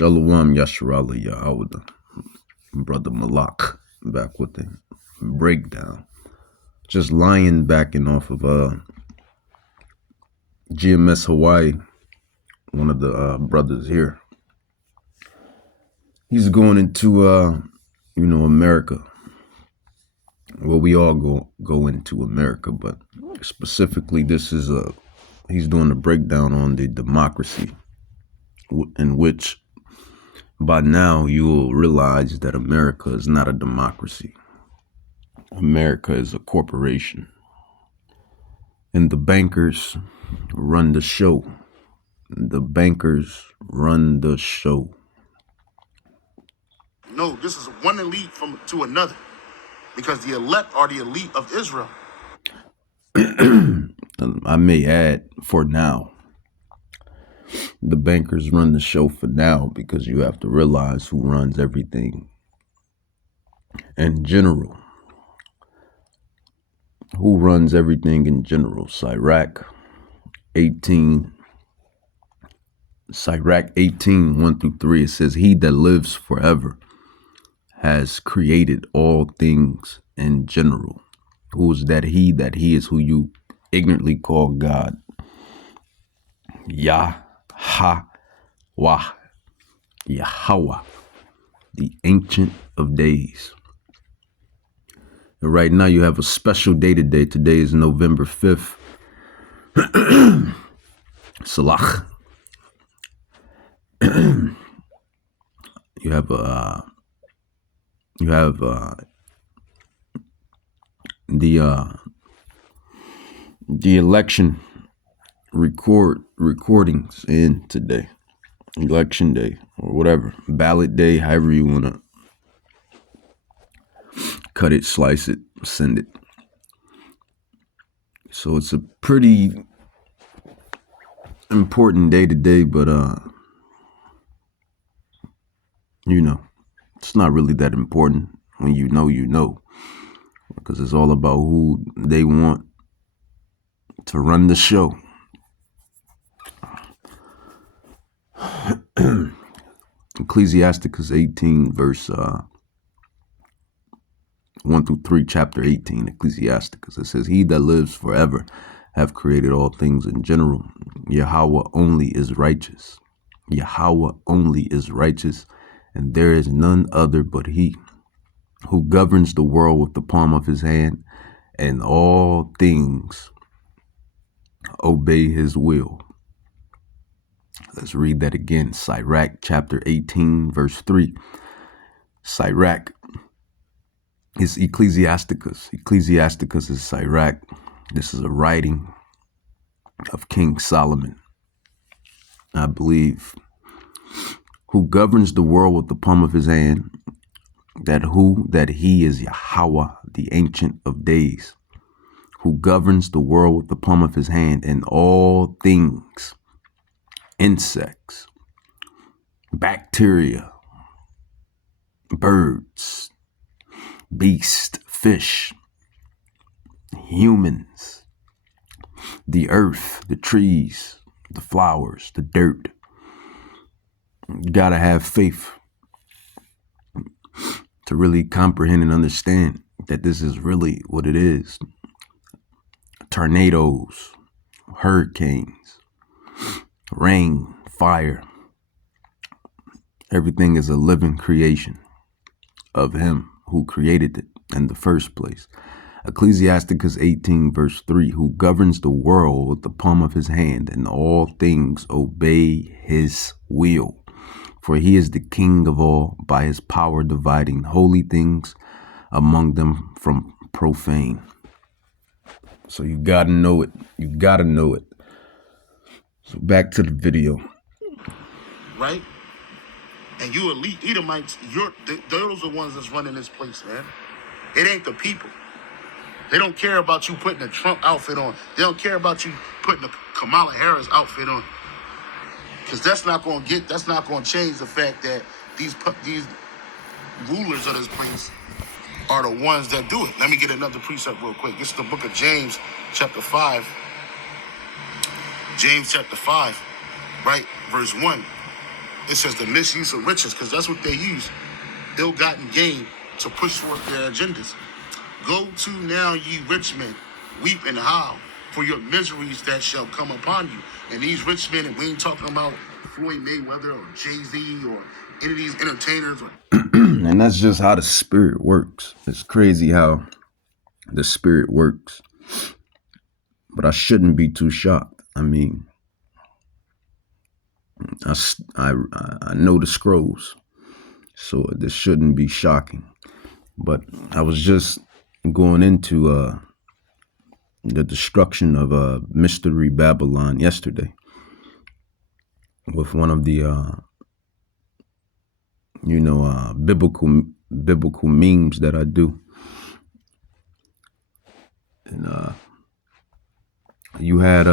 Shalom Yasharala Yahawada. Brother Malak back with the breakdown. Just lying backing off of GMS Hawaii, one of the brothers here. He's going into America. Well, we all go into America, but specifically this is he's doing a breakdown on the democracy, in which by now you will realize that America is not a democracy. America is a corporation. And the bankers run the show. The bankers run the show. No, this is one elite to another. Because the elect are the elite of Israel. I may add, for now. The bankers run the show for now, because you have to realize who runs everything in general. Who runs everything in general? Sirach 18, 1-3, it says, "He that lives forever has created all things in general." Who is that he? That he is who you ignorantly call God. Yahweh, the Ancient of Days. And right now you have a special day today. Today is November 5th. Salah. You have the election recordings in today. Election day or whatever. Ballot day, however you want to cut it, slice it, send it. So it's a pretty important day today, but it's not really that important when you know, because it's all about who they want to run the show. Ecclesiasticus 18 verse 1-3, chapter 18, Ecclesiasticus. It says, "He that lives forever have created all things in general. Yahweh only is righteous. Yahweh only is righteous, and there is none other but he, who governs the world with the palm of his hand, and all things obey his will." Let's read that again. Sirach chapter 18, verse 3. Sirach is Ecclesiasticus. Ecclesiasticus is Sirach. This is a writing of King Solomon, I believe. Who governs the world with the palm of his hand, that he is Yahweh, the Ancient of Days, who governs the world with the palm of his hand, and all things, insects, bacteria, birds, beasts, fish, humans, the earth, the trees, the flowers, the dirt. You gotta have faith to really comprehend and understand that this is really what it is. Tornadoes, hurricanes, rain, fire. Everything is a living creation of him who created it in the first place. Ecclesiasticus 18 verse 3, who governs the world with the palm of his hand, and all things obey his will. For he is the king of all, by his power dividing holy things among them from profane. So you gotta know it. You gotta know it. So back to the video. Right? And you elite Edomites, those are the ones that's running this place, man. It ain't the people. They don't care about you putting a Trump outfit on. They don't care about you putting a Kamala Harris outfit on. Because that's not going to change the fact that these rulers of this place are the ones that do it. Let me get another precept real quick. This is the book of James, chapter 5. James chapter 5, right? Verse 1. It says the misuse of riches, because that's what they use, ill-gotten gain, to push forth their agendas. Go to now, ye rich men, weep and howl for your miseries that shall come upon you. And these rich men, and we ain't talking about Floyd Mayweather or Jay-Z or any of these entertainers. And that's just how the spirit works. It's crazy how the spirit works. But I shouldn't be too shocked. I mean, I know the scrolls, so this shouldn't be shocking. But I was just going into the destruction of Mystery Babylon yesterday with one of the biblical memes that I do, and you had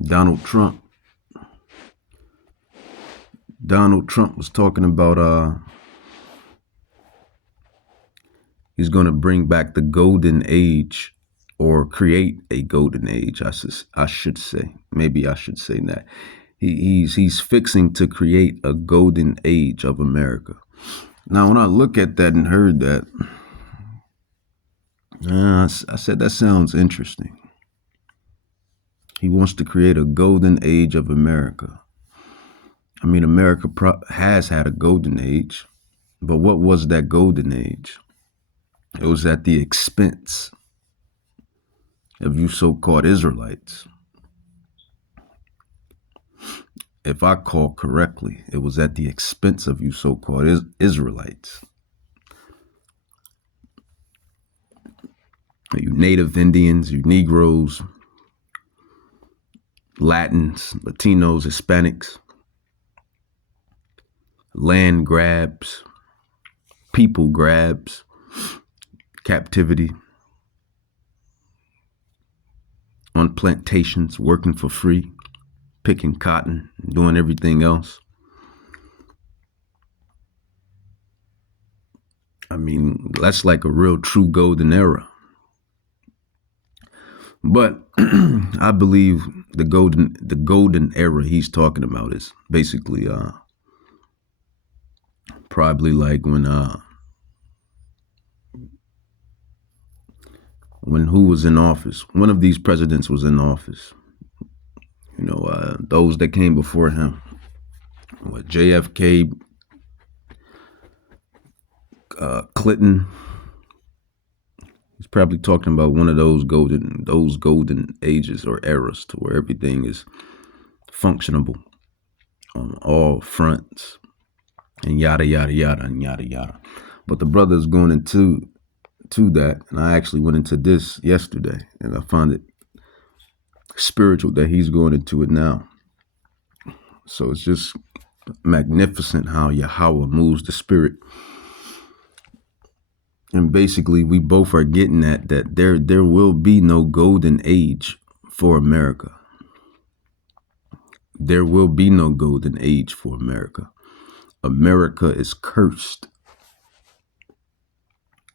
Donald Trump. Donald Trump was talking about he's going to bring back the golden age, or create a golden age. I should say. Maybe I should say that. He's fixing to create a golden age of America. Now, when I look at that and heard that, I said, that sounds interesting. He wants to create a golden age of America. I mean, America has had a golden age, but what was that golden age? It was at the expense of you so-called Israelites. If I call correctly, it was at the expense of you so-called Israelites. You Native Indians, you Negroes, Latins, Latinos, Hispanics, land grabs, people grabs, captivity, on plantations, working for free, picking cotton, doing everything else. I mean, that's like a real true golden era. But I believe the golden era he's talking about is basically probably like when who was in office, one of these presidents was in office. Those that came before him, JFK, Clinton. He's probably talking about one of those golden ages or eras to where everything is functionable on all fronts, and yada yada yada and yada yada. But the brother's going into that, and I actually went into this yesterday, and I found it spiritual that he's going into it now. So it's just magnificent how Yahweh moves the spirit. And basically, we both are getting at that there will be no golden age for America. There will be no golden age for America. America is cursed.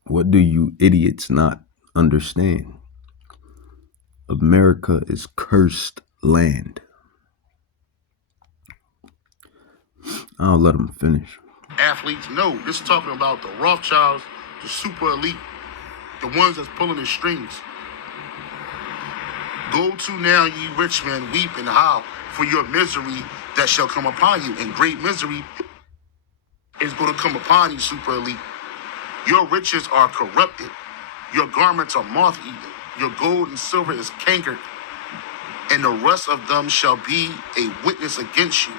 What do you idiots not understand? America is cursed land. I'll let him finish. Athletes, no, this is talking about the Rothschilds, the super elite, the ones that's pulling the strings. Go to now, ye rich men, weep and howl for your misery that shall come upon you. And great misery is going to come upon you, super elite. Your riches are corrupted. Your garments are moth-eaten. Your gold and silver is cankered. And the rest of them shall be a witness against you,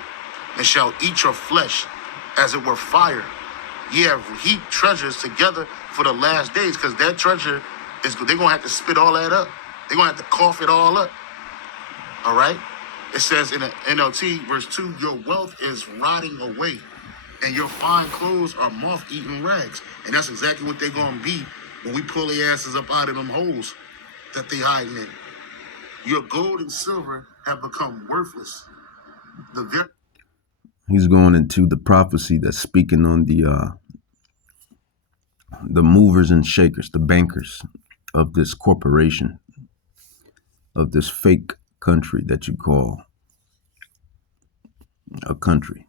and shall eat your flesh as it were fire. Ye have heaped treasures together for the last days, because that treasure is, they're going to have to spit all that up. They're going to have to cough it all up. All right? It says in the NLT, verse 2, your wealth is rotting away, and your fine clothes are moth-eaten rags. And that's exactly what they're going to be when we pull their asses up out of them holes that they hiding in. Your gold and silver have become worthless. He's going into the prophecy that's speaking on the movers and shakers, the bankers of this corporation, of this fake country that you call a country.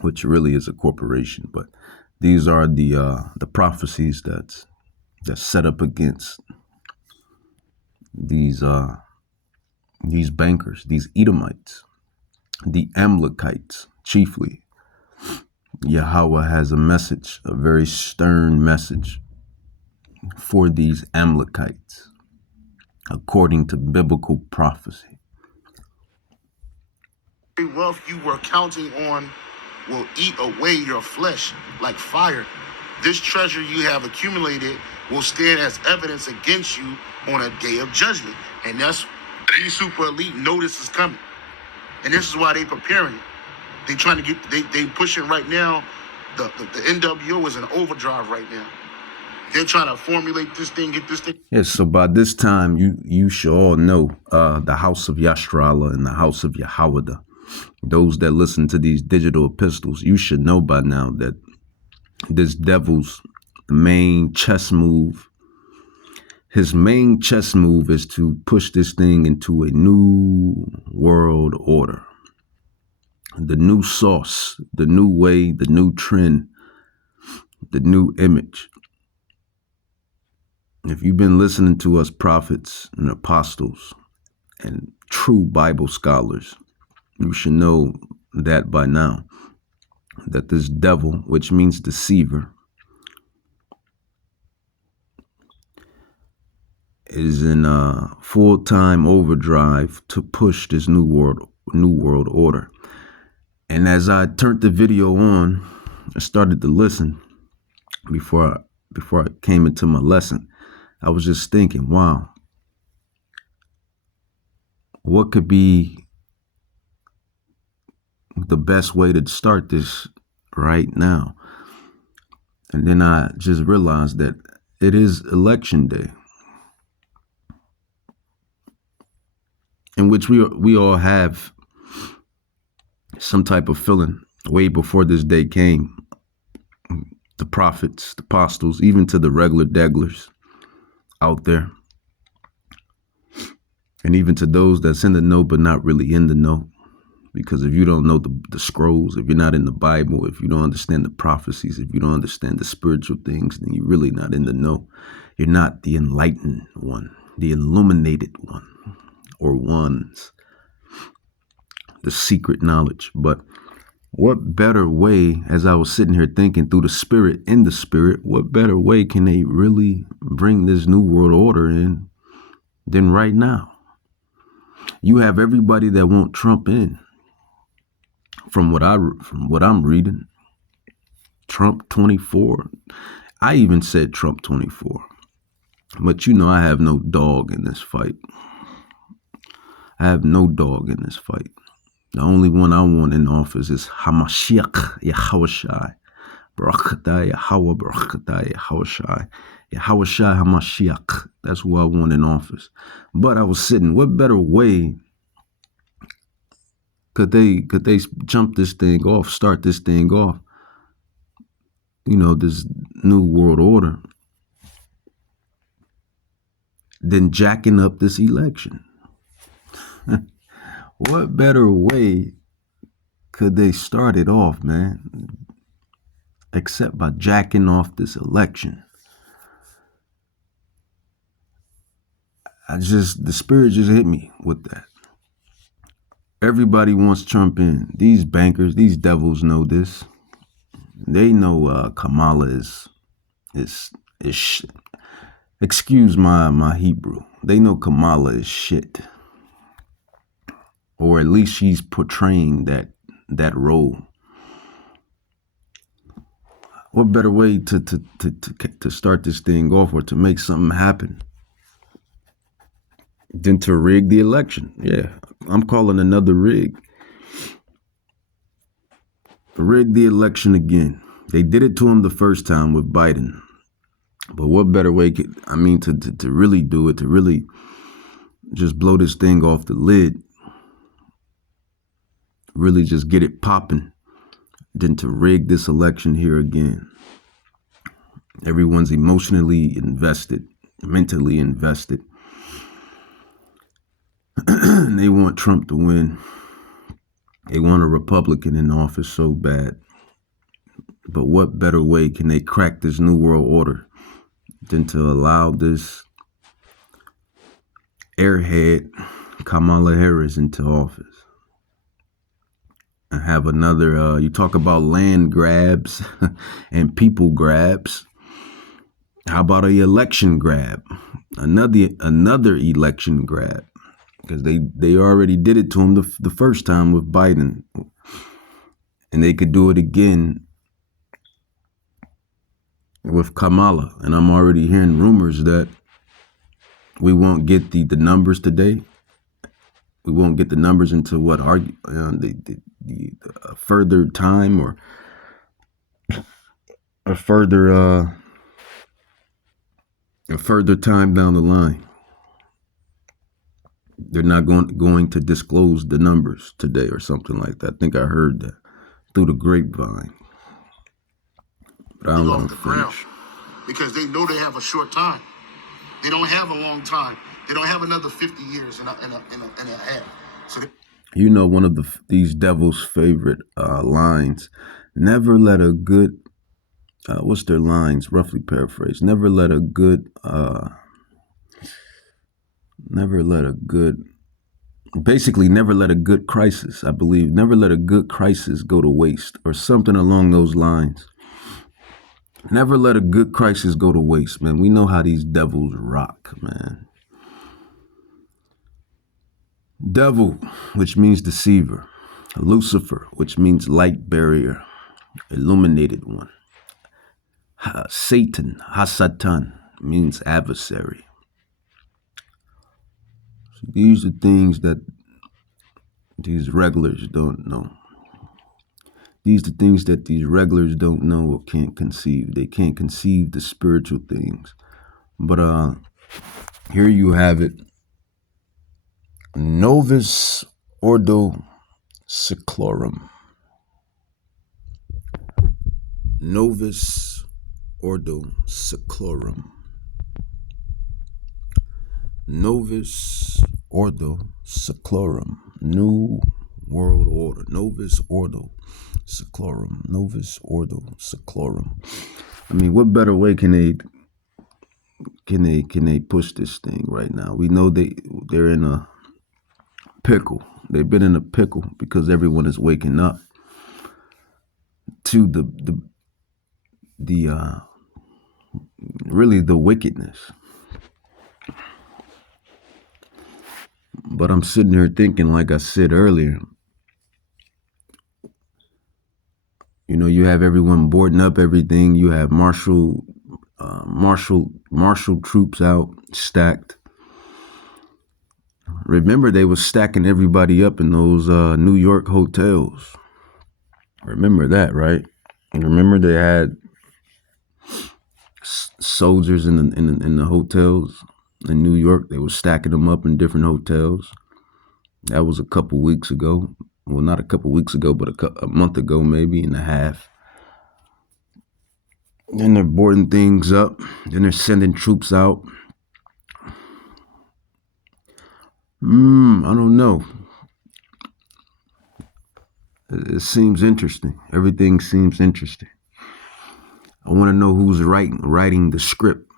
which really is a corporation. But these are the prophecies that's set up against these bankers, these Edomites, the Amalekites, chiefly. Yahweh has a message, a very stern message for these Amalekites, according to biblical prophecy. The wealth you were counting on will eat away your flesh like fire. This treasure you have accumulated will stand as evidence against you on a day of judgment. And that's these super elite notice is coming. And this is why they preparing it. They trying to get, they pushing right now. The NWO is in overdrive right now. They're trying to formulate this thing, get this thing. Yes, so by this time, you should all know the house of Yashrala and the house of Yahweh. Those that listen to these digital epistles, you should know by now that this devil's main chess move, his main chess move is to push this thing into a new world order. The new sauce, the new way, the new trend, the new image. If you've been listening to us prophets and apostles and true Bible scholars, you should know that by now, that this devil, which means deceiver, is in full-time overdrive to push this new world order. And as I turned the video on, I started to listen before I came into my lesson. I was just thinking, wow, what could be the best way to start this right now? And then I just realized that it is election day, in which we all have some type of feeling way before this day came. The prophets, the apostles, even to the regular degglers out there, and even to those that's in the know but not really in the know. Because if you don't know the scrolls, if you're not in the Bible, if you don't understand the prophecies, if you don't understand the spiritual things, then you're really not in the know. You're not the enlightened one, the illuminated one, or ones, the secret knowledge. But what better way, as I was sitting here thinking through the spirit, in the spirit, what better way can they really bring this new world order in than right now? You have everybody that want Trump in. From what I'm reading, Trump 24. I even said Trump 24. But you know, I have no dog in this fight. I have no dog in this fight. The only one I want in office is Hamashiach Yahushai. Barakatah Yahweh, Barakatah Yahushai. Yahushai Hamashiach. That's who I want in office. But I was sitting, what better way could they jump this thing off, start this thing off? You know, this new world order, than jacking up this election. What better way could they start it off, man, except by jacking off this election? The spirit just hit me with that. Everybody wants Trump in. These bankers, these devils know this. They know Kamala is excuse my Hebrew. They know Kamala is shit. Or at least she's portraying that role. What better way to start this thing off, or to make something happen, than to rig the election? Yeah, I'm calling another rig. Rig the election again. They did it to him the first time with Biden. But what better way to really do it, to really just blow this thing off the lid, really just get it popping, than to rig this election here again. Everyone's emotionally invested, mentally invested. They want Trump to win. They want a Republican in office so bad. But what better way can they crack this new world order than to allow this airhead Kamala Harris into office and have another, you talk about land grabs and people grabs. How about a election grab? Another election grab. Because they already did it to him the first time with Biden. And they could do it again with Kamala. And I'm already hearing rumors that we won't get the numbers today. We won't get the numbers until what the further time or a further time down the line. They're not going to disclose the numbers today or something like that. I think I heard that through the grapevine. But I'll let them finish. Because they know they have a short time. They don't have a long time. They don't have another 50 years and a half. So you know, one of these devil's favorite lines, never let a good, what's their lines, roughly paraphrased, never let a good, basically never let a good crisis, I believe, never let a good crisis go to waste or something along those lines. Never let a good crisis go to waste, man. We know how these devils rock, man. Devil, which means deceiver. Lucifer, which means light barrier, illuminated one. Satan, Hasatan, means adversary. So these are things that these regulars don't know. These are things that these regulars don't know or can't conceive. They can't conceive the spiritual things. But here you have it. Novus Ordo Seclorum. Novus Ordo Seclorum. Novus Ordo Seclorum. New World Order. Novus Ordo Seclorum. Novus Ordo Seclorum. I mean, what better way can they push this thing right now? We know they're in a pickle. They've been in a pickle because everyone is waking up to really the wickedness. But I'm sitting here thinking, like I said earlier, you know, you have everyone boarding up everything. You have martial troops out, stacked. Remember, they were stacking everybody up in those New York hotels. Remember that, right? Remember they had soldiers in the hotels in New York. They were stacking them up in different hotels. That was a couple weeks ago. Well, not a couple weeks ago, but a month ago, maybe, and a half. Then they're boarding things up. Then they're sending troops out. I don't know. It seems interesting. Everything seems interesting. I want to know who's writing the script.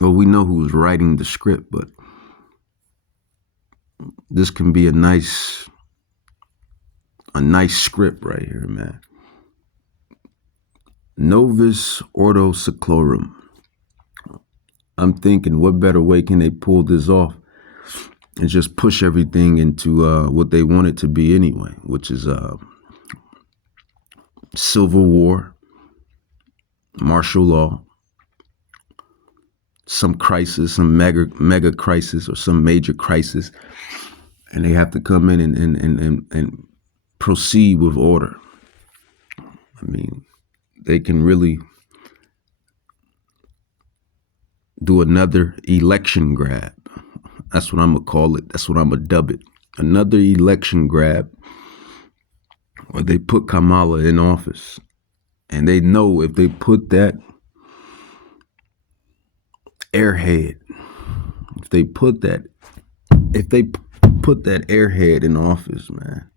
Well, we know who's writing the script, but this can be a nice script right here, man. Novus Ordo Seclorum. I'm thinking, what better way can they pull this off and just push everything into what they want it to be anyway, which is civil war, martial law, some crisis, some mega crisis or some major crisis, and they have to come in and proceed with order. I mean, they can really do another election grab. That's what I'm going to call it. That's what I'm going to dub it. Another election grab where they put Kamala in office. And they know if they put that airhead, if they put that airhead in office, man,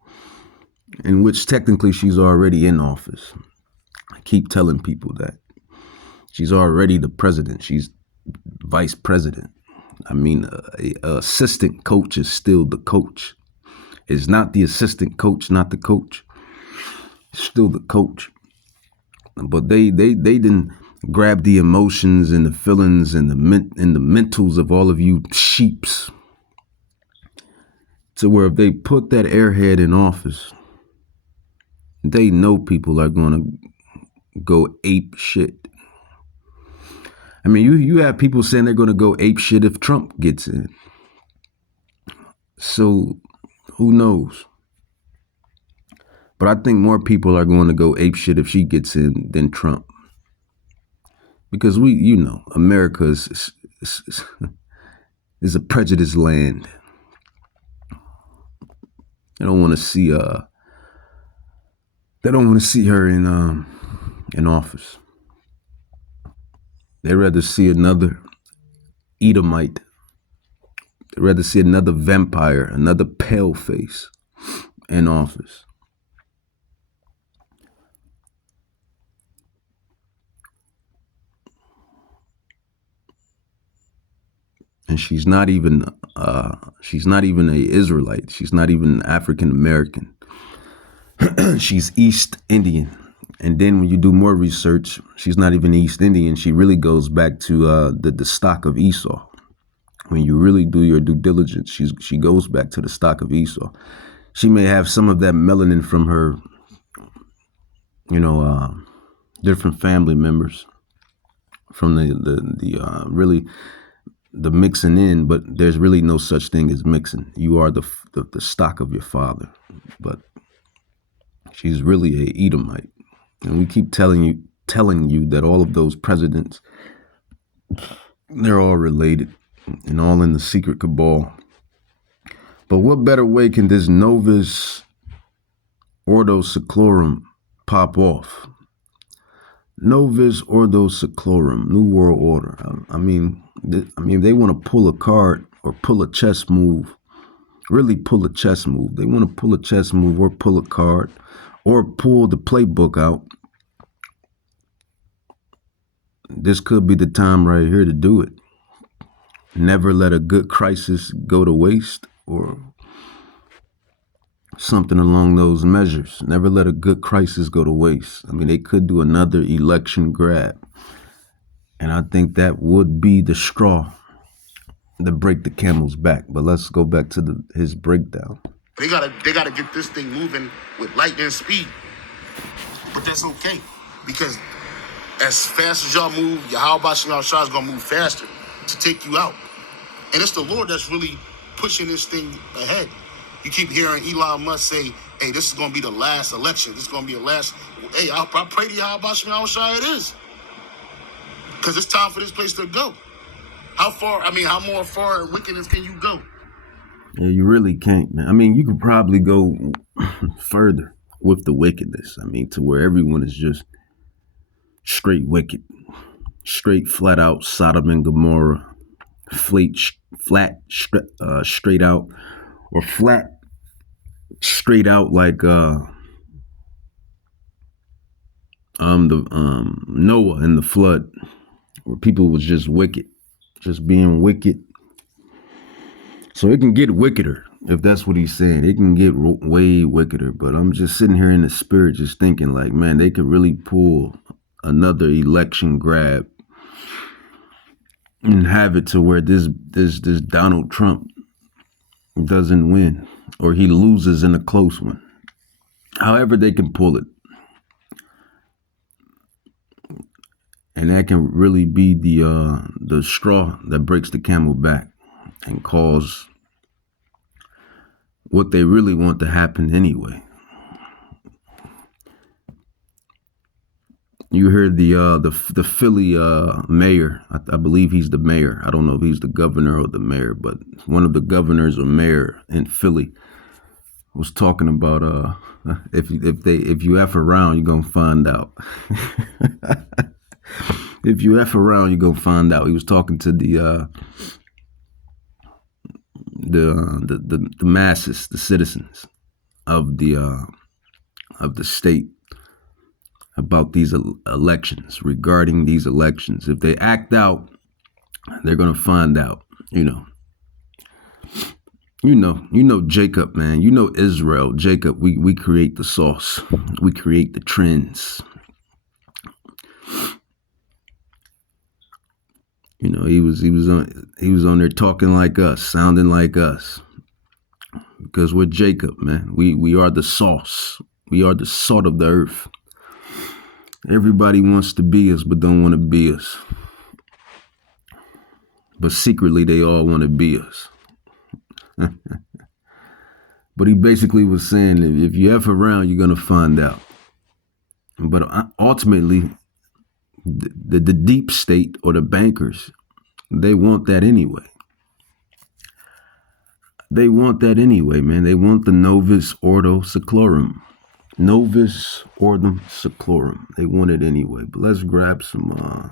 in which technically she's already in office. I keep telling people that. She's already the president. She's vice president. I mean, a assistant coach is still the coach. It's not the assistant coach, not the coach. It's still the coach. But they didn't grab the emotions and the feelings and the mentals of all of you sheeps to where if they put that airhead in office, they know people are going to go ape shit. I mean, you have people saying they're going to go ape shit if Trump gets in. So who knows? But I think more people are going to go ape shit if she gets in than Trump. Because America is a prejudiced land. They don't want to see her in office. They'd rather see another Edomite. They'd rather see another vampire, another pale face in office. And she's not even a Israelite. She's not even African American. She's East Indian. And then when you do more research, she's not even East Indian. She really goes back to the stock of Esau. When you really do your due diligence, she goes back to the stock of Esau. She may have some of that melanin from her, different family members, from the mixing in, but there's really no such thing as mixing. You are the stock of your father. But she's really a Edomite. And we keep telling you that all of those presidents, they're all related and all in the secret cabal. But what better way can this Novus Ordo Seclorum pop off? Novus Ordo Seclorum, New World Order. I mean, they want to pull a card or pull a chess move, really pull a chess move. They want to pull a chess move or pull a card or pull the playbook out. This could be the time right here to do it. Never let a good crisis go to waste, or something along those measures. Never let a good crisis go to waste. I mean, they could do another election grab. And I think that would be the straw to break the camel's back. But let's go back to his breakdown. They gotta get this thing moving with lightning speed. But that's okay, because as fast as y'all move, Yahweh Shem Shah is gonna move faster to take you out. And it's the Lord that's really pushing this thing ahead. You keep hearing Elon Musk say, hey, this is gonna be the last election. This is gonna be the last. Hey, I pray to Yahweh Shem Shah it is. Because it's time for this place to go. How more far in wickedness can you go? Yeah, you really can't, man. I mean, you could probably go further with the wickedness. I mean, to where everyone is just straight wicked, straight flat out Sodom and Gomorrah, straight out, or flat straight out like Noah and the flood, where people was just wicked, just being wicked. So it can get wickeder, if that's what he's saying. It can get way wickeder. But I'm just sitting here in the spirit just thinking like, man, they could really pull another election grab and have it to where this Donald Trump doesn't win, or he loses in a close one. However they can pull it. And that can really be the straw that breaks the camel back and cause what they really want to happen anyway. You heard the Philly mayor. I believe he's the mayor. I don't know if he's the governor or the mayor, but one of the governors or mayor in Philly was talking about if you F around, you're gonna find out. If you F around, you're gonna find out. He was talking to the masses, the citizens of the of the state about these elections, regarding these elections. If they act out, they're going to find out, Jacob, man. You know Israel, Jacob. We create the sauce. We create the trends. He was on there talking like us, sounding like us, because we're Jacob, man. We are the sauce. We are the salt of the earth. Everybody wants to be us, but don't want to be us. But secretly, they all want to be us. But he basically was saying, if you F around, you're going to find out. But ultimately, the deep state or the bankers, they want that anyway. They want that anyway, man. They want the Novus Ordo Seclorum. Novus Ordo Seclorum. They want it anyway. But let's grab some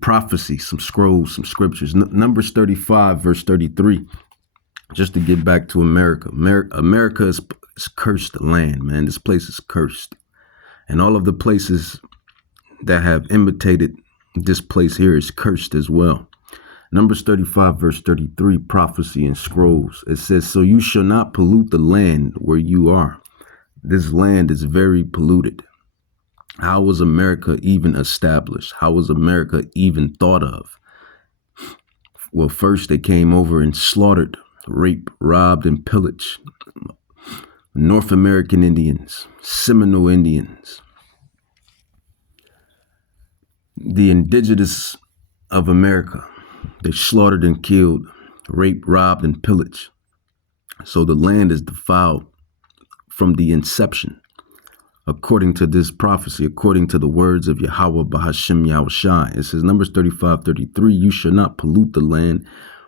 prophecy, some scrolls, some scriptures. Numbers 35, verse 33. Just to get back to America. America is cursed land, man. This place is cursed. And all of the places that have imitated this place here is cursed as well. Numbers 35, verse 33, prophecy and scrolls. It says, so you shall not pollute the land where you are. This land is very polluted. How was America even established? How was America even thought of? Well, first they came over and slaughtered, raped, robbed, and pillaged North American Indians, Seminole Indians, the indigenous of America. They slaughtered and killed, raped, robbed, and pillaged. So the land is defiled from the inception. According to this prophecy, according to the words of Yahweh Bahashim Yahushai, it says, Numbers 35:33, you shall not pollute the land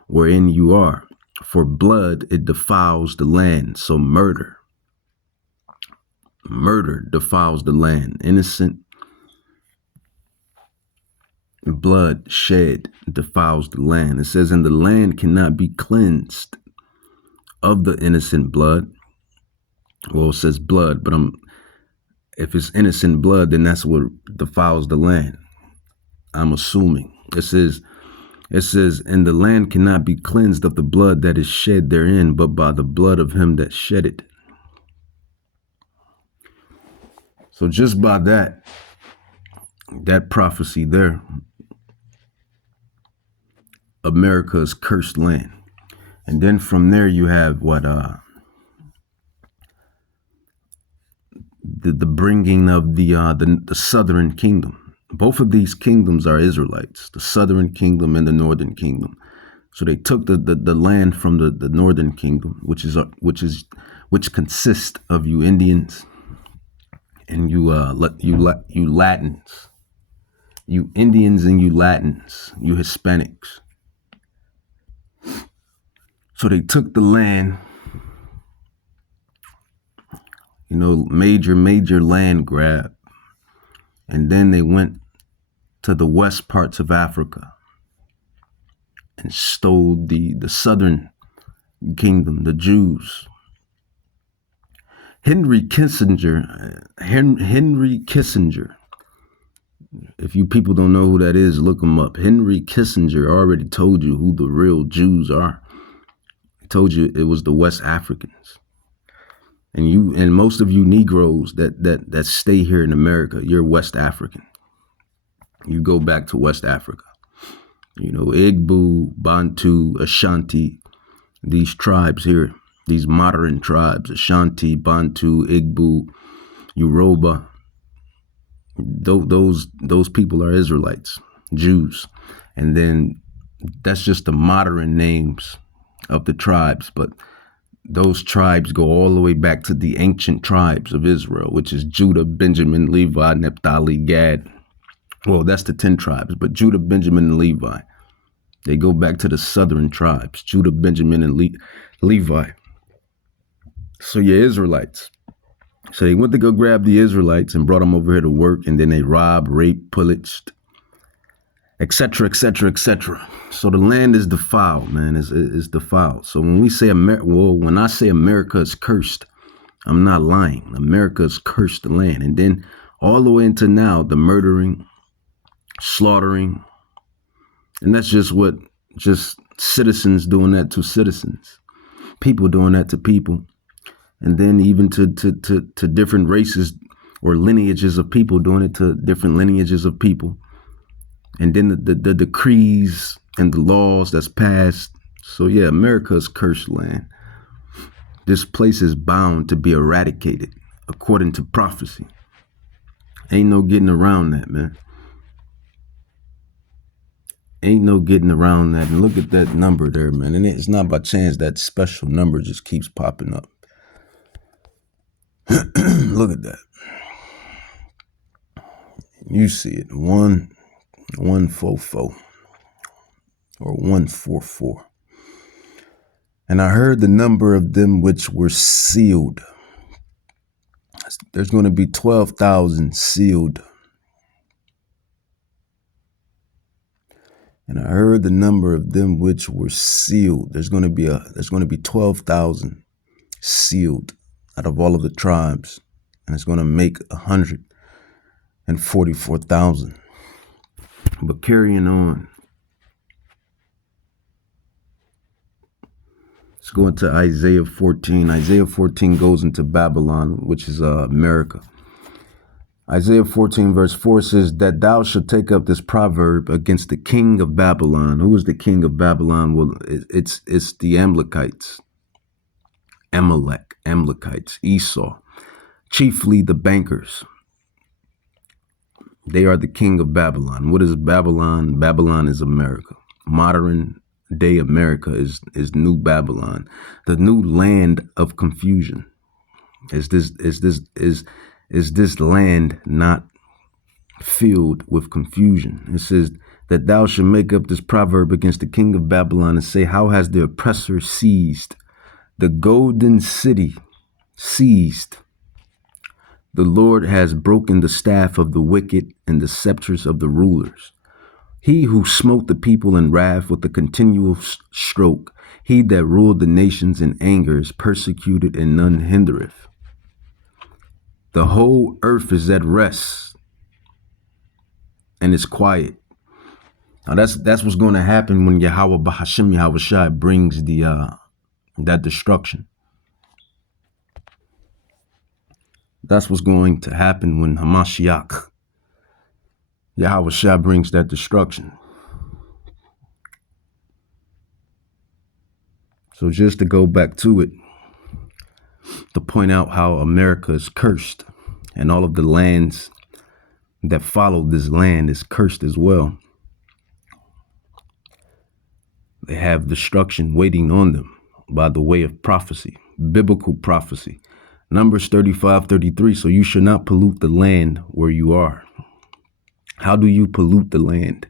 wherein you are. For blood, it defiles the land. So murder defiles the land. Innocent blood shed defiles the land. It says, and the land cannot be cleansed of the innocent blood. Well, it says blood, but if it's innocent blood, then that's what defiles the land. I'm assuming. It says, and the land cannot be cleansed of the blood that is shed therein, but by the blood of him that shed it. So just by that prophecy there, America's cursed land. And then from there you have the bringing of the southern kingdom. Both of these kingdoms are Israelites, the southern kingdom and the northern kingdom. So they took the land from the northern kingdom, which consists of you Indians and you Latins, you Indians and you Latins, you Hispanics. So they took the land, major land grab. And then they went to the west parts of Africa and stole the southern kingdom, the Jews. Henry Kissinger, if you people don't know who that is, look him up. Henry Kissinger already told you who the real Jews are. He told you it was the West Africans. And most of you Negroes that stay here in America, you're West African. You go back to West Africa. Igbo, Bantu, Ashanti, these tribes here, these modern tribes, Ashanti, Bantu, Igbo, Yoruba, those people are Israelites, Jews. And then that's just the modern names of the tribes, but those tribes go all the way back to the ancient tribes of Israel, which is Judah, Benjamin, Levi, Naphtali, Gad. Well, that's the 10 tribes, but Judah, Benjamin, and Levi. They go back to the southern tribes, Judah, Benjamin, and Levi. So you're Israelites. So they went to go grab the Israelites and brought them over here to work, and then they robbed, raped, pillaged, etc., etc., etc. So the land is defiled, man. It's defiled. So when we say when I say America is cursed, I'm not lying. America's cursed land. And then all the way into now, the murdering, slaughtering, and that's just citizens doing that to citizens, people doing that to people, and then even to different races or lineages of people doing it to different lineages of people, and then the decrees and the laws that's passed. So yeah, America's cursed land. This place is bound to be eradicated according to prophecy. Ain't no getting around that, man. Ain't no getting around that. And look at that number there, man. And it's not by chance that special number just keeps popping up. Look at that. You see it. 1144 or 144. And I heard the number of them which were sealed. There's going to be 12,000 sealed. And I heard the number of them which were sealed. There's going to be 12,000 sealed out of all of the tribes, and it's going to make 144,000. But carrying on, let's go into Isaiah 14. Isaiah 14 goes into Babylon, which is America. Isaiah 14 verse 4 says that thou shalt take up this proverb against the king of Babylon. Who is the king of Babylon? Well, it's the Amalekites, Esau, chiefly the bankers. They are the king of Babylon. What is Babylon? Babylon is America. Modern day America is New Babylon, the new land of confusion. Is this land not filled with confusion? It says that thou shalt make up this proverb against the king of Babylon and say, how has the oppressor seized the golden city? Seized. The Lord has broken the staff of the wicked and the scepters of the rulers. He who smote the people in wrath with a continual stroke, he that ruled the nations in anger is persecuted and none hindereth. The whole earth is at rest and it's quiet. Now that's what's going to happen when Yahweh Bahashim Yahweh Shai brings that destruction. That's what's going to happen when Hamashiach, Yahweh Shai, brings that destruction. So just to go back to it, to point out how America is cursed and all of the lands that follow this land is cursed as well. They have destruction waiting on them by the way of prophecy, biblical prophecy. Numbers 35:33. So you should not pollute the land where you are. How do you pollute the land?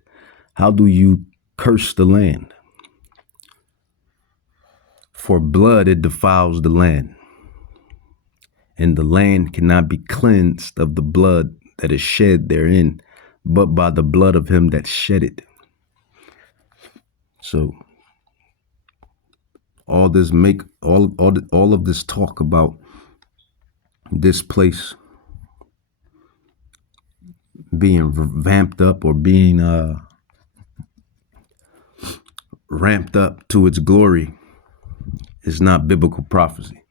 How do you curse the land? For blood it defiles the land, and the land cannot be cleansed of the blood that is shed therein, but by the blood of him that shed it. So all of this talk about this place being vamped up or being ramped up to its glory is not biblical prophecy.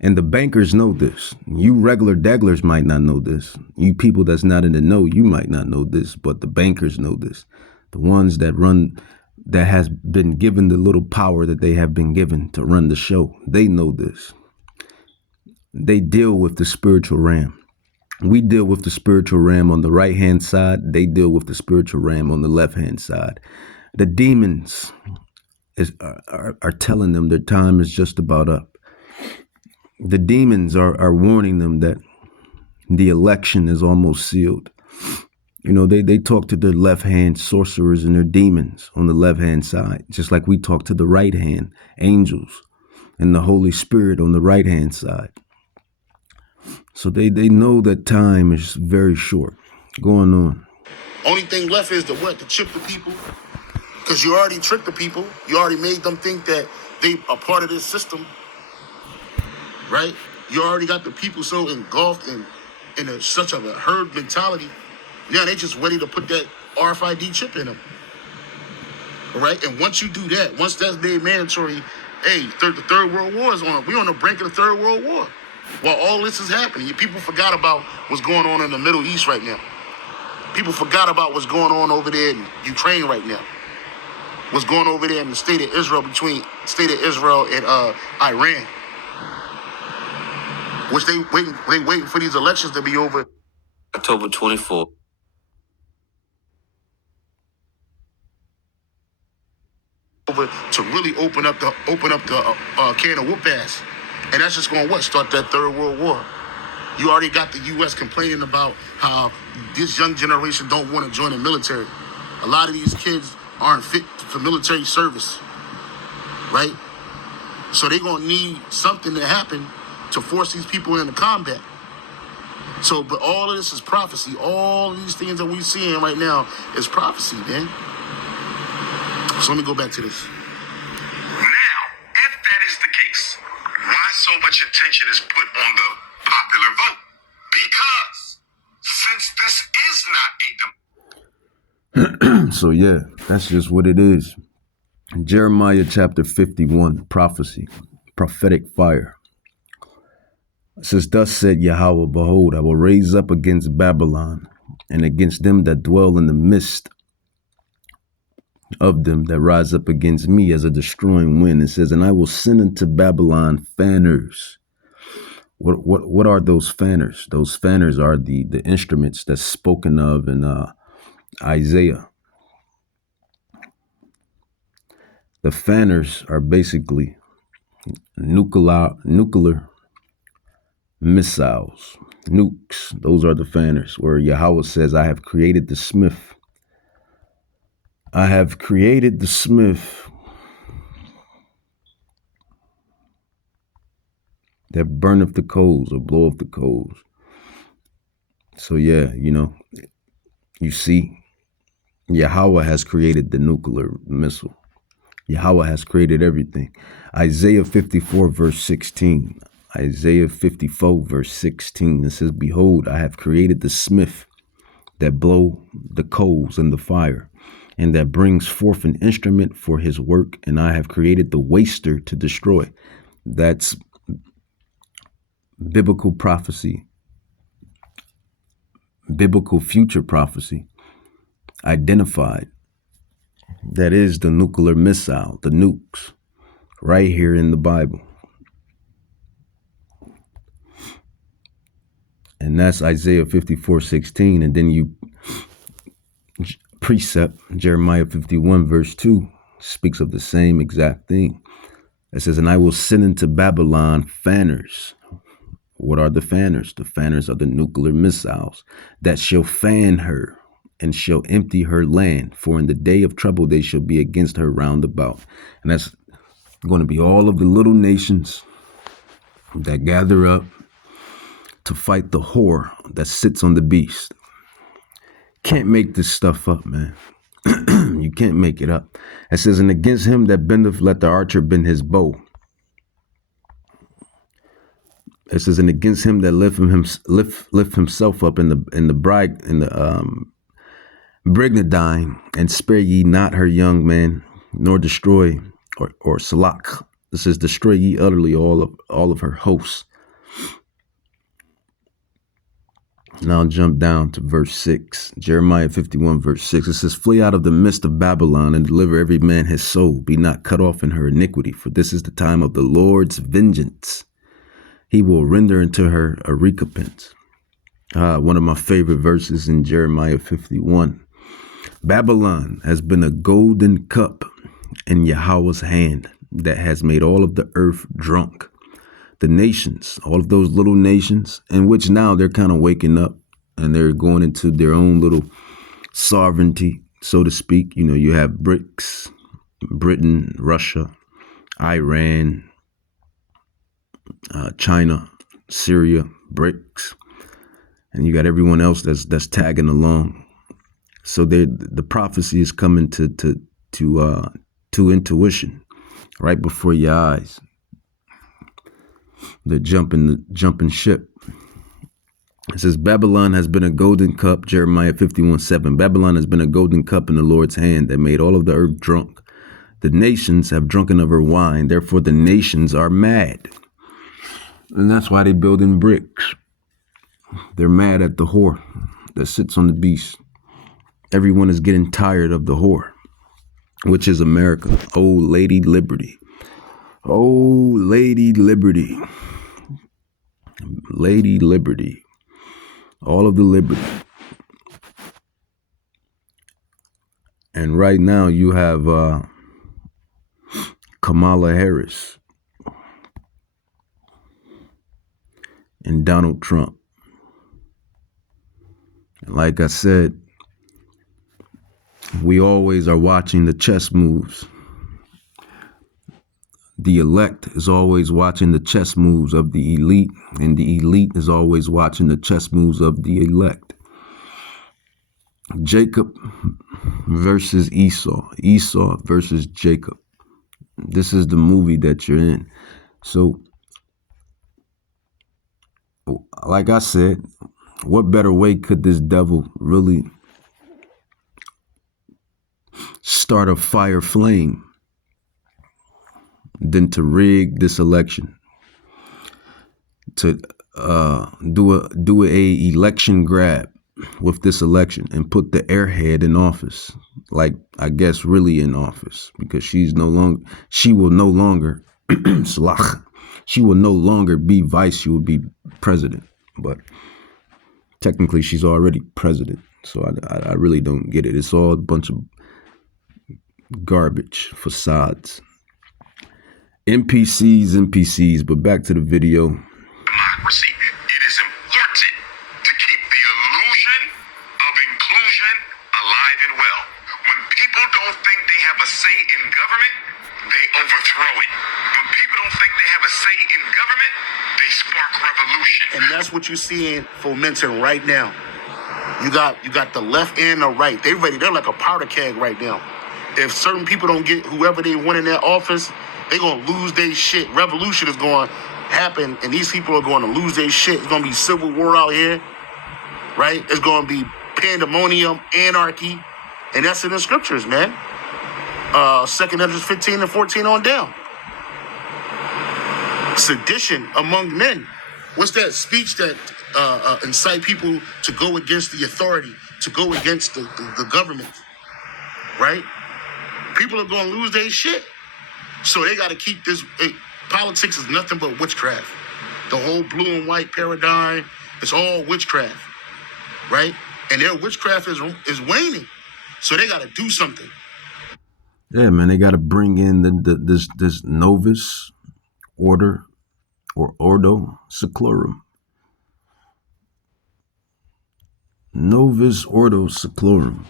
And the bankers know this. You regular dagglers might not know this. You people that's not in the know, you might not know this, but the bankers know this. The ones that has been given the little power that they have been given to run the show, they know this. They deal with the spiritual realm. We deal with the spiritual realm on the right-hand side. They deal with the spiritual realm on the left-hand side. The demons are telling them their time is just about up. The demons are warning them that the election is almost sealed. You know, they talk to their left-hand sorcerers and their demons on the left-hand side, just like we talk to the right-hand angels and the Holy Spirit on the right-hand side. So they know that time is very short. Going on. Only thing left is to chip the people. Because you already tricked the people. You already made them think that they are part of this system. Right? You already got the people so engulfed in such of a herd mentality. Now they just ready to put that RFID chip in them. All right? And once you do that, once that's made mandatory, hey, the Third World War is on. We're on the brink of the Third World War. While all this is happening, people forgot about what's going on in the Middle East right now. People forgot about what's going on over there in Ukraine right now. What's going over there in the state of Israel, between state of Israel and Iran. Which they waiting for these elections to be over. October 24th. To really open up the can of whoop ass, and that's just going to start that Third World War. You already got the U.S. complaining about how this young generation don't want to join the military. A lot of these kids aren't fit for military service, right? So they're going to need something to happen to force these people into combat. So, but all of this is prophecy. All of these things that we're seeing right now is prophecy, man. So let me go back to this. Now, if that is the case, why so much attention is put on the popular vote? Because since this is not a So yeah, that's just what it is. Jeremiah chapter 51, prophecy, prophetic fire. It says, thus said Yahweh, behold, I will raise up against Babylon and against them that dwell in the midst of them that rise up against me as a destroying wind. It says, and I will send into Babylon fanners. What are those fanners? Those fanners are the instruments that's spoken of in Isaiah. The fanners are basically nuclear missiles, nukes. Those are the fanners, where Yahweh says, I have created the smith. I have created the smith that burneth the coals or bloweth the coals. So yeah, you see, Yahweh has created the nuclear missile. Yahweh has created everything. Isaiah 54 verse 16. Isaiah 54 verse 16. It says, behold, I have created the smith that blow the coals in the fire, and that brings forth an instrument for his work, and I have created the waster to destroy. That's biblical prophecy, biblical future prophecy, identified. That is the nuclear missile, the nukes, right here in the Bible. And that's Isaiah 54:16. And then you precept Jeremiah 51 verse 2 speaks of the same exact thing. It says, and I will send into Babylon fanners. What are the fanners? The fanners are the nuclear missiles that shall fan her and shall empty her land. For in the day of trouble they shall be against her round about. And that's going to be all of the little nations that gather up to fight the whore that sits on the beast. Can't make this stuff up, man. You can't make it up. It says, and against him that bendeth, let the archer bend his bow. It says, and against him that lift himself up in the brigandine, and spare ye not her young man, nor destroy or salak. It says, destroy ye utterly all of her hosts. Now jump down to verse 6, Jeremiah 51 verse 6. It says, flee out of the midst of Babylon and deliver every man his soul. Be not cut off in her iniquity, for this is the time of the Lord's vengeance. He will render unto her a recompense. One of my favorite verses in Jeremiah 51. Babylon has been a golden cup in Yahweh's hand that has made all of the earth drunk. The nations, all of those little nations, in which now they're kind of waking up and they're going into their own little sovereignty, so to speak. You have BRICS, Britain, Russia, Iran, China, Syria, BRICS, and you got everyone else that's tagging along. So the prophecy is coming to intuition right before your eyes. They're jumping ship. It says, Babylon has been a golden cup, Jeremiah 51:7. Babylon has been a golden cup in the Lord's hand that made all of the earth drunk. The nations have drunken of her wine, therefore the nations are mad. And that's why they build in bricks. They're mad at the whore that sits on the beast. Everyone is getting tired of the whore, which is America. Oh, Lady Liberty. Oh, Lady Liberty. Lady Liberty. All of the liberty. And right now you have Kamala Harris and Donald Trump. And like I said, we always are watching the chess moves. The elect is always watching the chess moves of the elite, and the elite is always watching the chess moves of the elect. Jacob versus Esau. Esau versus Jacob. This is the movie that you're in. So, like I said, what better way could this devil really start a fire flame than to rig this election, to do a election grab with this election and put the airhead in office, like I guess really in office, because she will no longer she will no longer be vice, she will be president, but technically she's already president. So I really don't get it. It's all a bunch of garbage facades. NPCs, but back to the video. Democracy. It is important to keep the illusion of inclusion alive and well. When people don't think they have a say in government, they overthrow it. When people don't think they have a say in government, they spark revolution. And that's what you're seeing fomenting right now. You got the left and the right. They're like a powder keg right now. If certain people don't get whoever they want in their office, they're going to lose their shit. Revolution is going to happen, and these people are going to lose their shit. It's going to be civil war out here, right? It's going to be pandemonium, anarchy, and that's in the scriptures, man. 2 Ezra 15 and 14 on down. Sedition among men. What's that speech that incite people to go against the authority, to go against the government, right? People are going to lose their shit. So they got to keep this. Politics is nothing but witchcraft. The whole blue and white paradigm is all witchcraft, right? And their witchcraft is waning. So they got to do something. Yeah, man, they got to bring in this Novus Order or Ordo Seclorum. Novus Ordo Seclorum.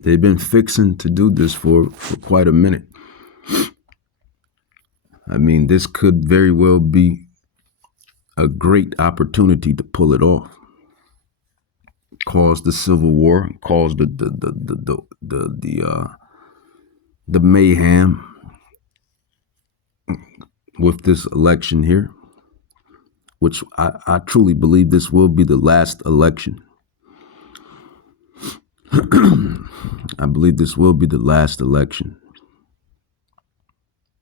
They've been fixing to do this for quite a minute. I mean, this could very well be a great opportunity to pull it off. Cause the civil war, cause the mayhem with this election here, which I truly believe this will be the last election. I believe this will be the last election.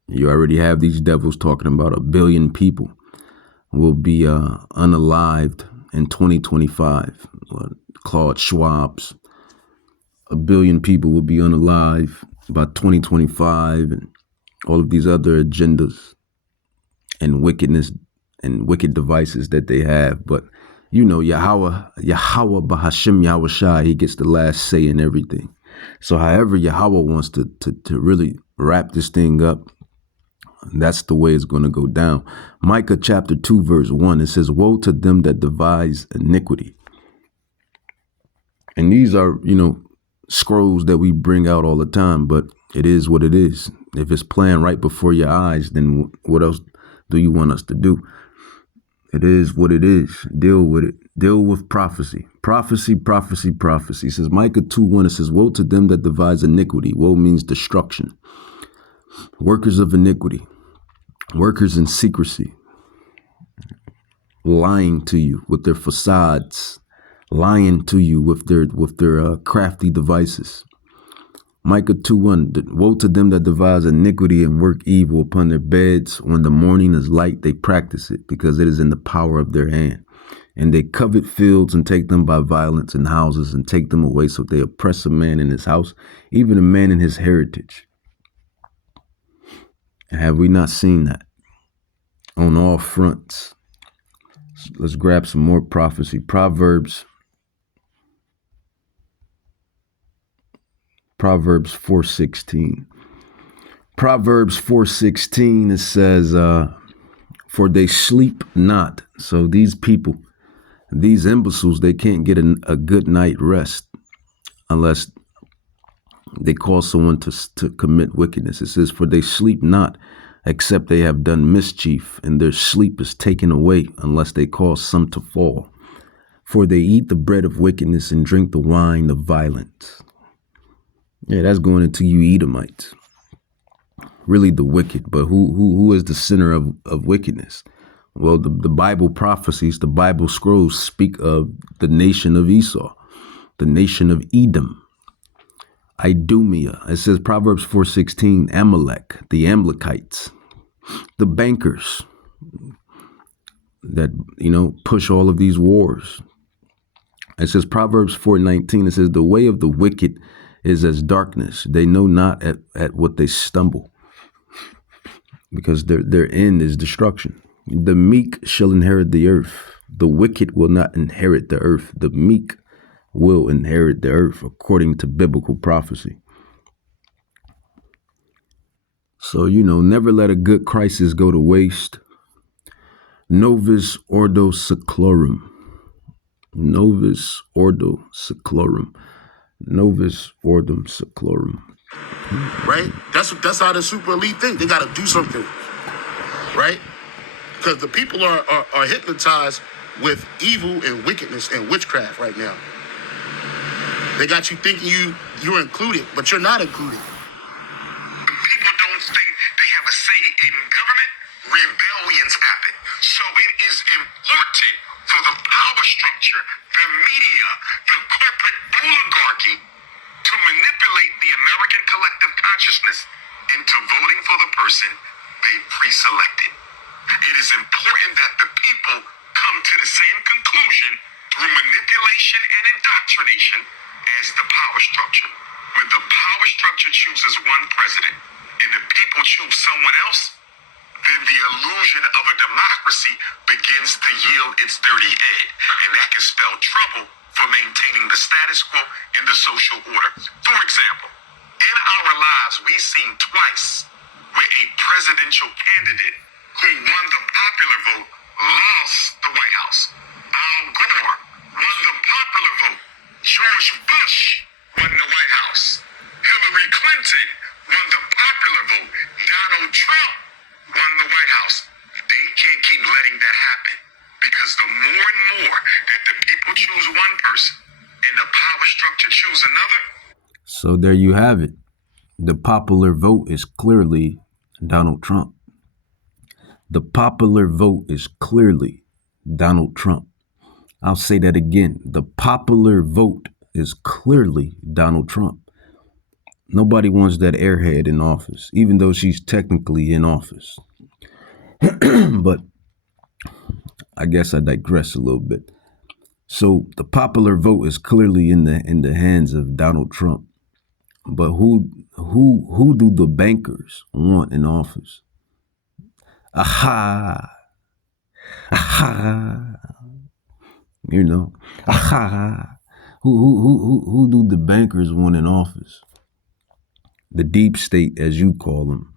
You already have these devils talking about 1 billion people will be unalived in 2025. Claude Schwab's 1 billion people will be unalive by 2025, and all of these other agendas and wickedness and wicked devices that they have. But you know, Yahweh Bahashim Yahweh Shai, he gets the last say in everything. So however Yahweh wants to really wrap this thing up, that's the way it's going to go down. Micah chapter 2 verse 1, it says, woe to them that devise iniquity. And these are, scrolls that we bring out all the time, but it is what it is. If it's playing right before your eyes, then what else do you want us to do? It is what it is. Deal with it. Deal with prophecy. Prophecy. It says Micah 2:1, it says, woe to them that devise iniquity. Woe means destruction. Workers of iniquity. Workers in secrecy, lying to you with their facades, lying to you with their crafty devices. Micah 2:1, woe to them that devise iniquity and work evil upon their beds. When the morning is light, they practice it, because it is in the power of their hand. And they covet fields and take them by violence, and houses and take them away. So they oppress a man in his house, even a man in his heritage. Have we not seen that on all fronts? Let's grab some more prophecy. Proverbs 4:16. Proverbs 4:16, it says, for they sleep not. So these people, these imbeciles, they can't get a good night rest unless they cause someone to commit wickedness. It says, for they sleep not, except they have done mischief, and their sleep is taken away unless they cause some to fall. For they eat the bread of wickedness and drink the wine of violence. Yeah, that's going into you Edomites. Really the wicked, but who is the center of wickedness? Well, the Bible prophecies, the Bible scrolls speak of the nation of Esau, the nation of Edom, Idumea. It says Proverbs 4:16, Amalek, the Amalekites, the bankers that, push all of these wars. It says Proverbs 4:19, it says the way of the wicked is as darkness. They know not at what they stumble, because their end is destruction. The meek shall inherit the earth. The wicked will not inherit the earth. The meek will inherit the earth, according to biblical prophecy. So, never let a good crisis go to waste. Novus ordo seclorum. Novus ordo seclorum. Novus ordum seclorum. Right? That's how the super elite think. They got to do something. Right? Because the people are hypnotized with evil and wickedness and witchcraft right now. They got you thinking you're included, but you're not included. People don't think they have a say in government. Rebellions happen. So it is important for the power structure, the media, the corporate oligarchy to manipulate the American collective consciousness into voting for the person they pre-selected. It is important that the people come to the same conclusion through manipulation and indoctrination as the power structure. When the power structure chooses one president and the people choose someone else, then the illusion of a democracy begins to yield its dirty head, and that can spell trouble for maintaining the status quo in the social order. For example, in our lives, we've seen twice where a presidential candidate who won the popular vote lost the White House. Al Gore won the popular vote. George Bush won the White House. Hillary Clinton won the popular vote. Donald Trump won the White House. They can't keep letting that happen, because the more and more that the people choose one person and the power structure choose another. So there you have it. The popular vote is clearly Donald Trump. The popular vote is clearly Donald Trump. I'll say that again. The popular vote is clearly Donald Trump. Nobody wants that airhead in office, even though she's technically in office. But I guess I digress a little bit. So the popular vote is clearly in the hands of Donald Trump. But who do the bankers want in office? Aha. Aha. Who do the bankers want in office? The deep state, as you call them,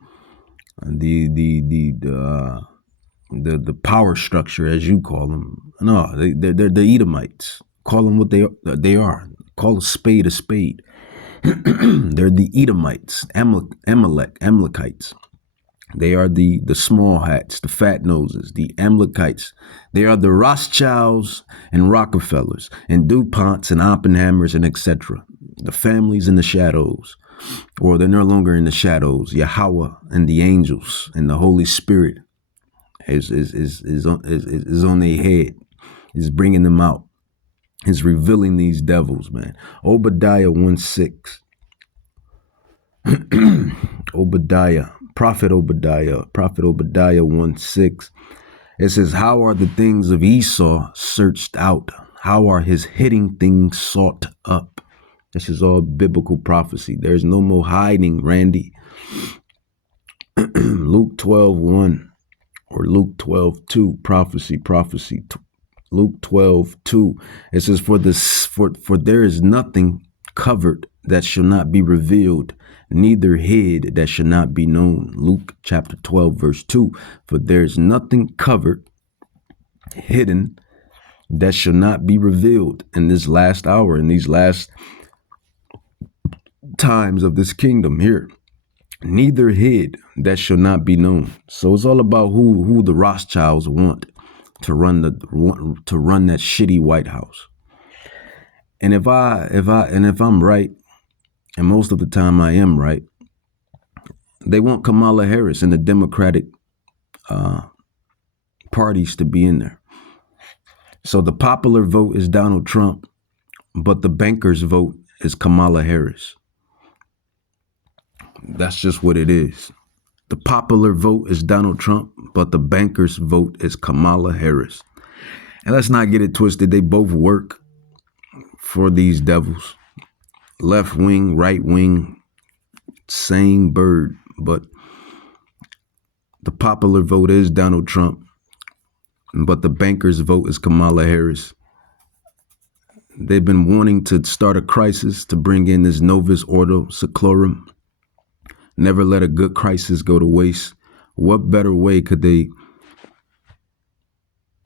the power structure, as you call them. No, they're the Edomites. Call them what they are. Call a spade a spade. They're the Edomites, Amalekites. They are the small hats, the fat noses, the Amalekites. They are the Rothschilds and Rockefellers and DuPonts and Oppenheimers and etc. The families in the shadows, or they're no longer in the shadows. Yahweh and the angels and the Holy Spirit is on their head. Is bringing them out. Is revealing these devils, man. Obadiah 1:6. Prophet Obadiah 1:6. It says, how are the things of Esau searched out? How are his hidden things sought up? This is all biblical prophecy. There's no more hiding, Randy. Luke 12:1 or Luke 12:2, prophecy. Luke 12:2. It says, for there is nothing covered that shall not be revealed, neither hid that shall not be known. Luke chapter 12, verse 2. For there is nothing covered, hidden, that shall not be revealed in this last hour, in these last times of this kingdom here. Neither hid that shall not be known. So it's all about who the Rothschilds want to run that shitty White House. And if I'm right, and most of the time I am right, they want Kamala Harris and the Democratic parties to be in there. So the popular vote is Donald Trump, but the bankers' vote is Kamala Harris. That's just what it is. The popular vote is Donald Trump, but the bankers' vote is Kamala Harris. And let's not get it twisted. They both work for these devils. Left wing, right wing, same bird. But the popular vote is Donald Trump, but the bankers' vote is Kamala Harris. They've been wanting to start a crisis to bring in this Novus Ordo Seclorum. Never let a good crisis go to waste. What better way could they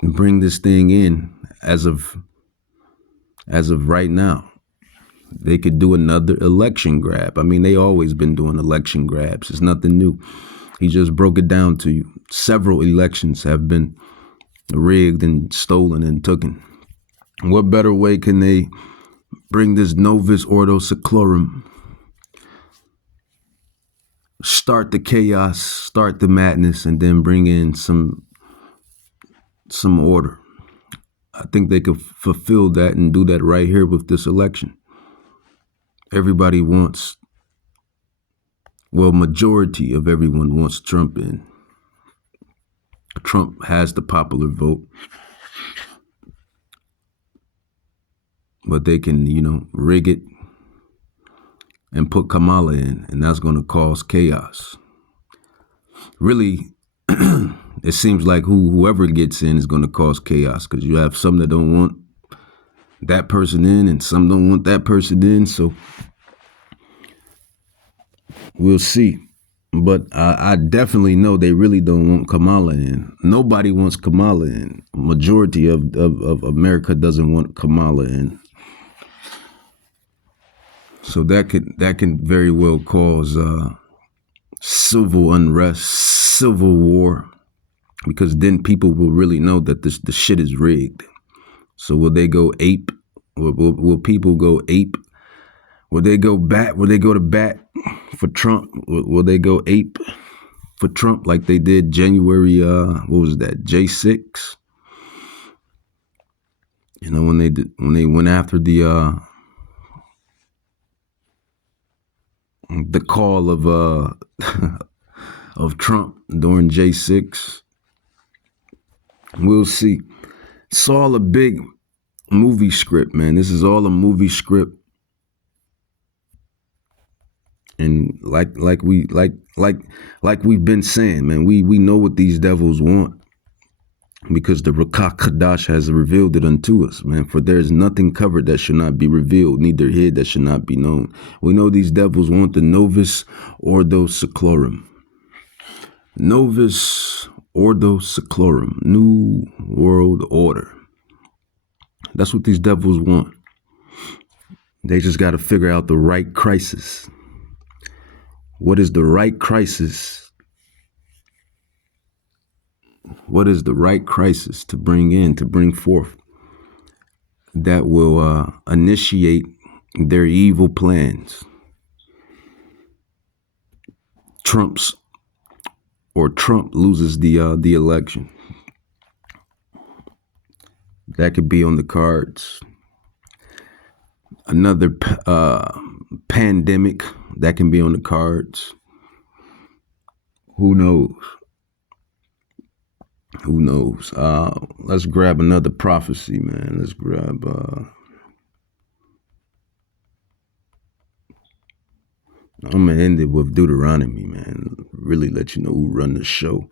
bring this thing in as of right now? They could do another election grab. I mean, they always been doing election grabs. It's nothing new. He just broke it down to you. Several elections have been rigged and stolen and taken. What better way can they bring this Novus Ordo Seclorum? Start the chaos, start the madness, and then bring in some order. I think they could fulfill that and do that right here with this election. Everybody wants, well, majority of everyone wants Trump in. Trump has the popular vote, but they can, rig it and put Kamala in, and that's going to cause chaos. Really, it seems like whoever gets in is going to cause chaos, because you have some that don't want that person in and some don't want that person in. So we'll see. But I definitely know they really don't want Kamala in. Nobody wants Kamala in. Majority of America doesn't want Kamala in. So that can very well cause civil unrest, civil war, because then people will really know that the shit is rigged. So will they go ape? Will people go ape? Will they go bat? Will they go to bat for Trump? Will they go ape for Trump like they did January? What was that? J6. When they went after the call of of Trump during J6. We'll see. It's all a big movie script, man. This is all a movie script. And like we've been saying, man, we know what these devils want, because the Rakah Kadash has revealed it unto us, man. For there is nothing covered that should not be revealed, neither hid that should not be known. We know these devils want the Novus Ordo Seclorum. Novus Ordo Seclorum, New World Order. That's what these devils want. They just got to figure out the right crisis. What is the right crisis? What is the right crisis to bring forth that will initiate their evil plans? Trump's or Trump loses the election. That could be on the cards. Another pandemic, that can be on the cards. Who knows? Who knows? Let's grab another prophecy, man. Let's grab I'm gonna end it with Deuteronomy, man. Really let you know who run the show.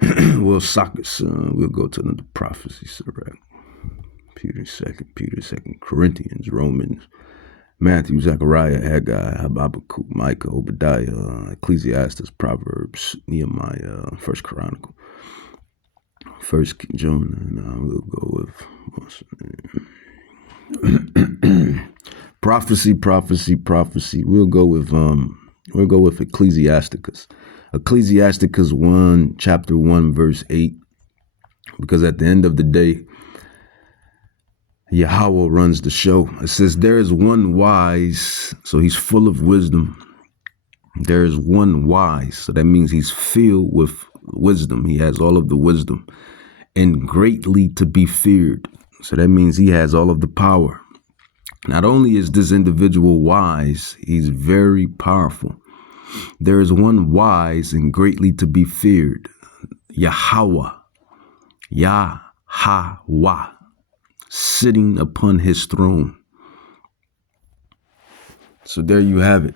We'll sock it, son. We'll go to another prophecy, Sirach. Peter 2nd, Corinthians, Romans, Matthew, Zechariah, Haggai, Habakkuk, Micah, Obadiah, Ecclesiastes, Proverbs, Nehemiah, 1st Chronicle, 1st Jonah, and we'll go with prophecy. We'll go with Ecclesiasticus. Ecclesiasticus 1, chapter 1, verse 8. Because at the end of the day, Yahweh runs the show. It says, there is one wise, so he's full of wisdom. There is one wise, so that means he's filled with wisdom. He has all of the wisdom, and greatly to be feared. So that means he has all of the power. Not only is this individual wise, he's very powerful. There is one wise and greatly to be feared, Yahweh, sitting upon his throne. So there you have it.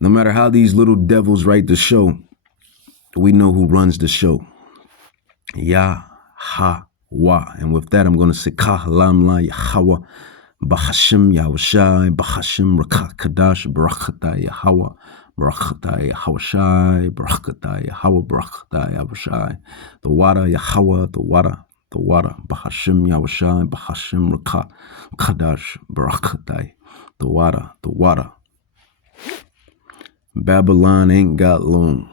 No matter how these little devils write the show, we know who runs the show. Yahweh. And with that, I'm going to say, Kahlam la Yahweh, Bahashim Yahushai, Bahashim Rakah Kadash, Barakata Yahweh, Barakata Yahushai, Barakata Yahweh, Barakata Yahushai. The water, Yahweh, the water. Bahashim Yahushai, Bahashim Rakah Kadash, Barakata. The water. Babylon ain't got long.